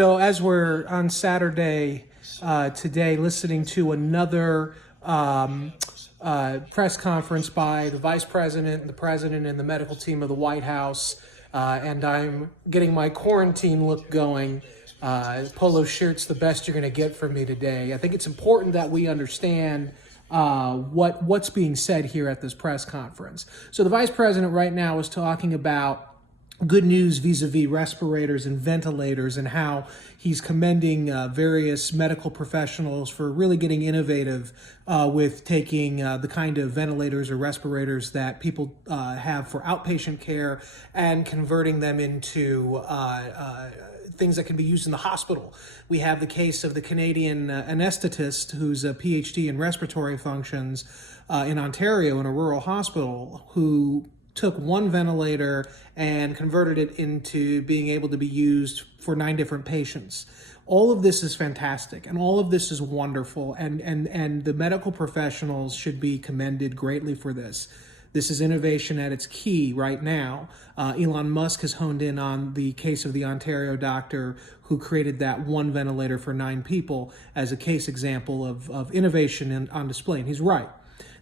So as we're on Saturday today listening to another press conference by the vice president and the president and the medical team of the White House, and I'm getting my quarantine look going. Polo shirt's the best you're going to get from me today. I think it's important that we understand what's being said here at this press conference. So the vice president right now is talking about good news vis-a-vis respirators and ventilators, and how he's commending various medical professionals for really getting innovative with taking the kind of ventilators or respirators that people have for outpatient care and converting them into things that can be used in the hospital. We have the case of the Canadian anesthetist who's a PhD in respiratory functions in Ontario in a rural hospital, who took one ventilator and converted it into being able to be used for 9 different patients. All of this is fantastic, and all of this is wonderful, and the medical professionals should be commended greatly for this. This is innovation at its key right now. Elon Musk has honed in on the case of the Ontario doctor who created that one ventilator for 9 people as a case example of innovation on display, and he's right.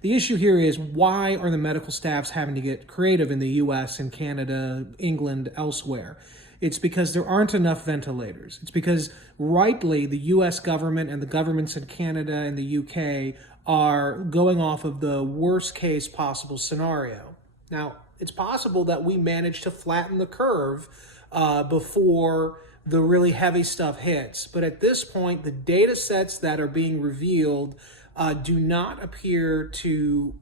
The issue here is, why are the medical staffs having to get creative in the US and Canada, England, elsewhere? It's because there aren't enough ventilators. It's because, rightly, the US government and the governments in Canada and the UK are going off of the worst case possible scenario. Now, it's possible that we manage to flatten the curve before the really heavy stuff hits. But at this point, the data sets that are being revealed do not appear to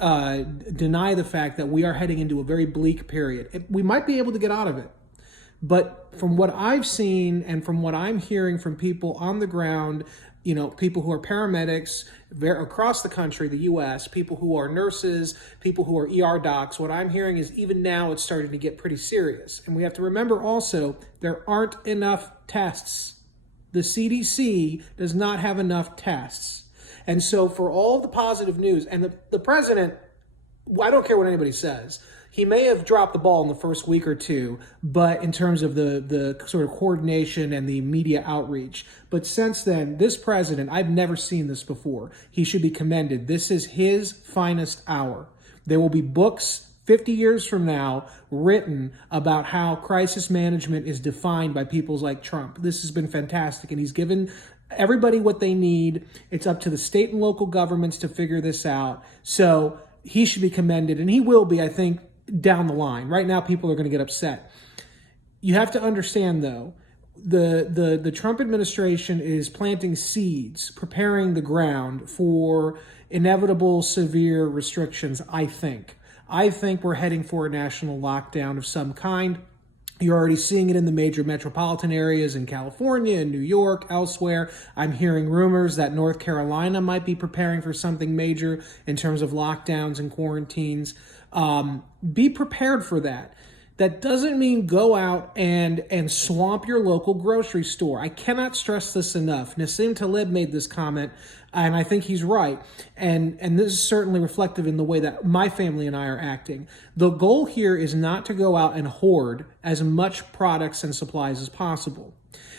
deny the fact that we are heading into a very bleak period. We might be able to get out of it, but from what I've seen and from what I'm hearing from people on the ground, people who are paramedics across the country, the US, people who are nurses, people who are ER docs, what I'm hearing is even now it's starting to get pretty serious. And we have to remember also, there aren't enough tests. The CDC does not have enough tests. And so for all the positive news, and the president, I don't care what anybody says, he may have dropped the ball in the first week or two, but in terms of the sort of coordination and the media outreach. But since then, this president, I've never seen this before. He should be commended. This is his finest hour. There will be books 50 years from now written about how crisis management is defined by people like Trump. This has been fantastic, and he's given everybody what they need. It's up to the state and local governments to figure this out. So he should be commended, and he will be, I think, down the line. Right now, people are going to get upset. You have to understand, though, the Trump administration is planting seeds, preparing the ground for inevitable severe restrictions, I think. I think we're heading for a national lockdown of some kind. You're already seeing it in the major metropolitan areas in California and New York, elsewhere. I'm hearing rumors that North Carolina might be preparing for something major in terms of lockdowns and quarantines. Be prepared for that. That doesn't mean go out and swamp your local grocery store. I cannot stress this enough. Nassim Taleb made this comment, and I think he's right. And this is certainly reflective in the way that my family and I are acting. The goal here is not to go out and hoard as much products and supplies as possible.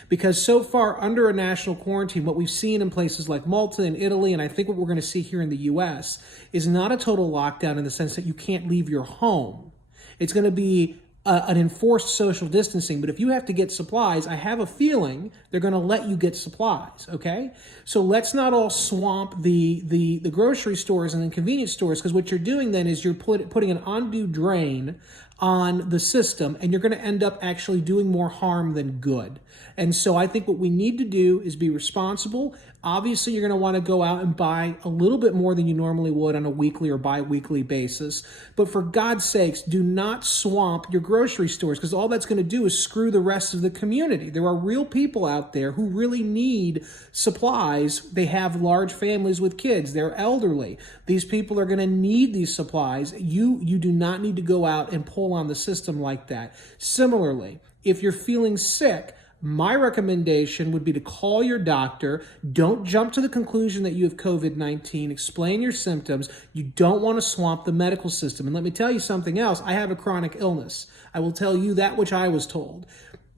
Because so far, under a national quarantine, what we've seen in places like Malta and Italy, and I think what we're going to see here in the US, is not a total lockdown in the sense that you can't leave your home. It's going to be an enforced social distancing, but if you have to get supplies, I have a feeling they're going to let you get supplies, okay? So let's not all swamp the grocery stores and the convenience stores, because what you're doing then is you're putting an undue drain on the system, and you're going to end up actually doing more harm than good. And so I think what we need to do is be responsible. Obviously, you're going to want to go out and buy a little bit more than you normally would on a weekly or bi-weekly basis. But for God's sakes, do not swamp your grocery stores, because all that's going to do is screw the rest of the community. There are real people out there who really need supplies. They have large families with kids. They're elderly. These people are going to need these supplies. You do not need to go out and pull on the system like that. Similarly, if you're feeling sick, my recommendation would be to call your doctor. Don't jump to the conclusion that you have COVID-19. Explain your symptoms. You don't want to swamp the medical system. And let me tell you something else. I have a chronic illness. I will tell you that which I was told.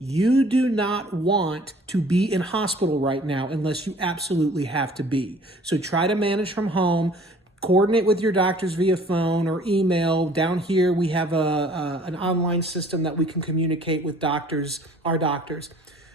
You do not want to be in hospital right now unless you absolutely have to be. So try to manage from home. Coordinate with your doctors via phone or email. Down here, we have an online system that we can communicate with our doctors.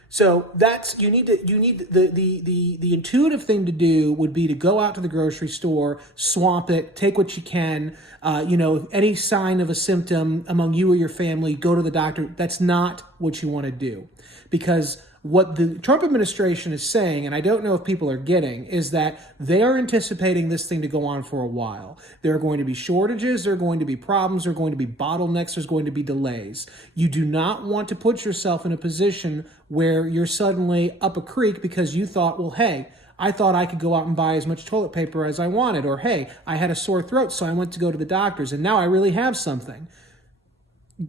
So that's the intuitive thing to do would be to go out to the grocery store, swamp it, take what you can. Any sign of a symptom among you or your family, go to the doctor. That's not what you want to do, because what the Trump administration is saying, and I don't know if people are getting, is that they are anticipating this thing to go on for a while. There are going to be shortages, there are going to be problems, there are going to be bottlenecks, there's going to be delays. You do not want to put yourself in a position where you're suddenly up a creek because you thought, well, hey, I thought I could go out and buy as much toilet paper as I wanted, or hey, I had a sore throat, so I went to go to the doctors, and now I really have something.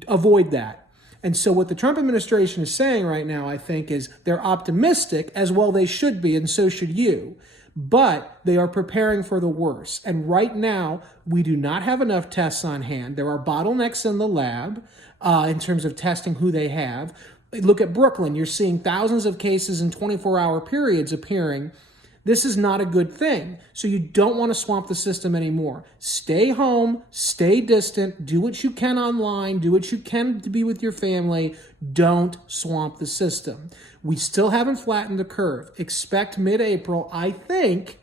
Avoid that. And so what the Trump administration is saying right now, I think, is they're optimistic, as well they should be, and so should you. But they are preparing for the worst. And right now, we do not have enough tests on hand. There are bottlenecks in the lab in terms of testing who they have. Look at Brooklyn. You're seeing thousands of cases in 24-hour periods appearing. This is not a good thing. So you don't want to swamp the system anymore. Stay home, stay distant, do what you can online, do what you can to be with your family. Don't swamp the system. We still haven't flattened the curve. Expect mid-April, I think,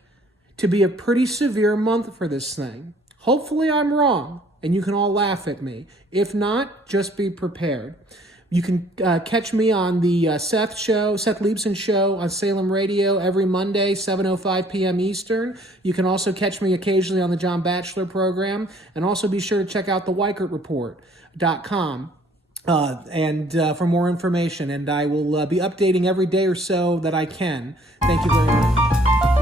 to be a pretty severe month for this thing. Hopefully I'm wrong, and you can all laugh at me. If not, just be prepared. You can catch me on the Seth Leibson Show on Salem Radio every Monday, 7:05 p.m. Eastern. You can also catch me occasionally on the John Batchelor program. And also be sure to check out the WeichertReport.com for more information. And I will be updating every day or so that I can. Thank you very much.